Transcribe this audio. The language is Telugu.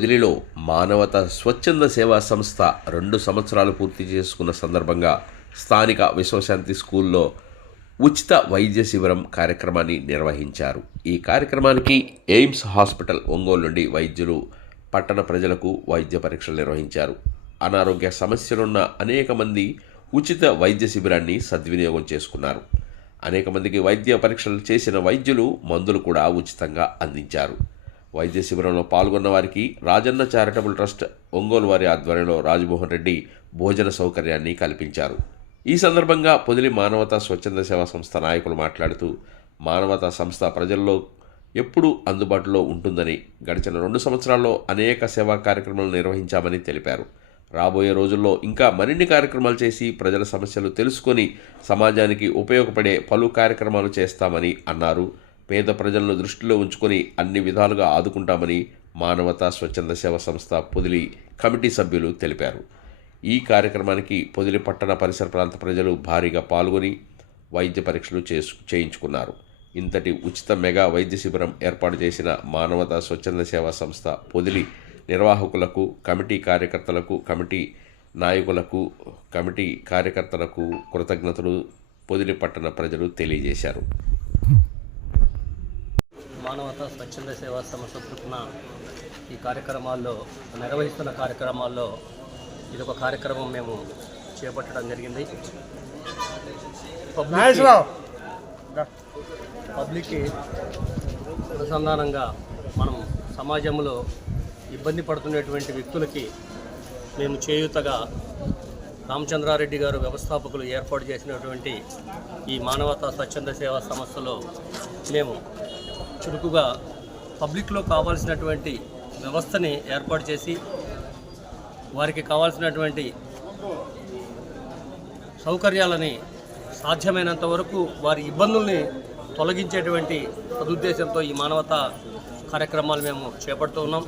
పొదిలిలో మానవత స్వచ్ఛంద సేవా సంస్థ రెండు సంవత్సరాలు పూర్తి చేసుకున్న సందర్భంగా స్థానిక విశ్వశాంతి స్కూల్లో ఉచిత వైద్య శిబిరం కార్యక్రమాన్ని నిర్వహించారు. ఈ కార్యక్రమానికి ఎయిమ్స్ హాస్పిటల్ ఒంగోలు నుండి వైద్యులు పట్టణ ప్రజలకు వైద్య పరీక్షలు నిర్వహించారు. అనారోగ్య సమస్యలున్న అనేక మంది ఉచిత వైద్య శిబిరాన్ని సద్వినియోగం చేసుకున్నారు. అనేక మందికి వైద్య పరీక్షలు చేసిన వైద్యులు మందులు కూడా ఉచితంగా అందించారు. వైద్య శిబిరంలో పాల్గొన్న వారికి రాజన్న చారిటబుల్ ట్రస్ట్ ఒంగోలు వారి ఆధ్వర్యంలో రాజమోహన్ రెడ్డి భోజన సౌకర్యాన్ని కల్పించారు. ఈ సందర్భంగా పొదిలి మానవతా స్వచ్ఛంద సేవా సంస్థ నాయకులు మాట్లాడుతూ మానవతా సంస్థ ప్రజల్లో ఎప్పుడూ అందుబాటులో ఉంటుందని గడిచిన రెండు సంవత్సరాల్లో అనేక సేవా కార్యక్రమాలు నిర్వహించామని తెలిపారు. రాబోయే రోజుల్లో ఇంకా మరిన్ని కార్యక్రమాలు చేసి ప్రజల సమస్యలు తెలుసుకొని సమాజానికి ఉపయోగపడే పలు కార్యక్రమాలు చేస్తామని అన్నారు. పేద ప్రజలను దృష్టిలో ఉంచుకొని అన్ని విధాలుగా ఆదుకుంటామని మానవతా స్వచ్ఛంద సేవ సంస్థ పొదిలి కమిటీ సభ్యులు తెలిపారు. ఈ కార్యక్రమానికి పొదిలి పట్టణ పరిసర ప్రాంత ప్రజలు భారీగా పాల్గొని వైద్య పరీక్షలు చేసు చేయించుకున్నారు. ఇంతటి ఉచిత మెగా వైద్య శిబిరం ఏర్పాటు చేసిన మానవతా స్వచ్ఛంద సేవా సంస్థ పొదిలి నిర్వాహకులకు కమిటీ కార్యకర్తలకు కమిటీ నాయకులకు కమిటీ కార్యకర్తలకు కృతజ్ఞతలు పొదిలి పట్టణ ప్రజలు తెలియజేశారు. మానవతా స్వచ్ఛంద సేవా సంస్థ తరఫున ఈ కార్యక్రమాల్లో నిర్వహిస్తున్న కార్యక్రమాల్లో ఇది ఒక కార్యక్రమం మేము చేపట్టడం జరిగింది. పబ్లిక్కి పబ్లిక్కి అనుసంధానంగా మనం సమాజంలో ఇబ్బంది పడుతున్నటువంటి వ్యక్తులకి మేము చేయూతగా రామచంద్రారెడ్డి గారు వ్యవస్థాపకులు ఏర్పాటు చేసినటువంటి ఈ మానవతా స్వచ్ఛంద సేవా సంస్థలో మేము చురుకుగా పబ్లిక్లో కావాల్సినటువంటి వ్యవస్థని ఏర్పాటు చేసి వారికి కావాల్సినటువంటి సౌకర్యాలని సాధ్యమైనంత వరకు వారి ఇబ్బందుల్ని తొలగించేటువంటి సదుద్దేశంతో ఈ మానవతా కార్యక్రమాలు మేము చేపడుతూ ఉన్నాం.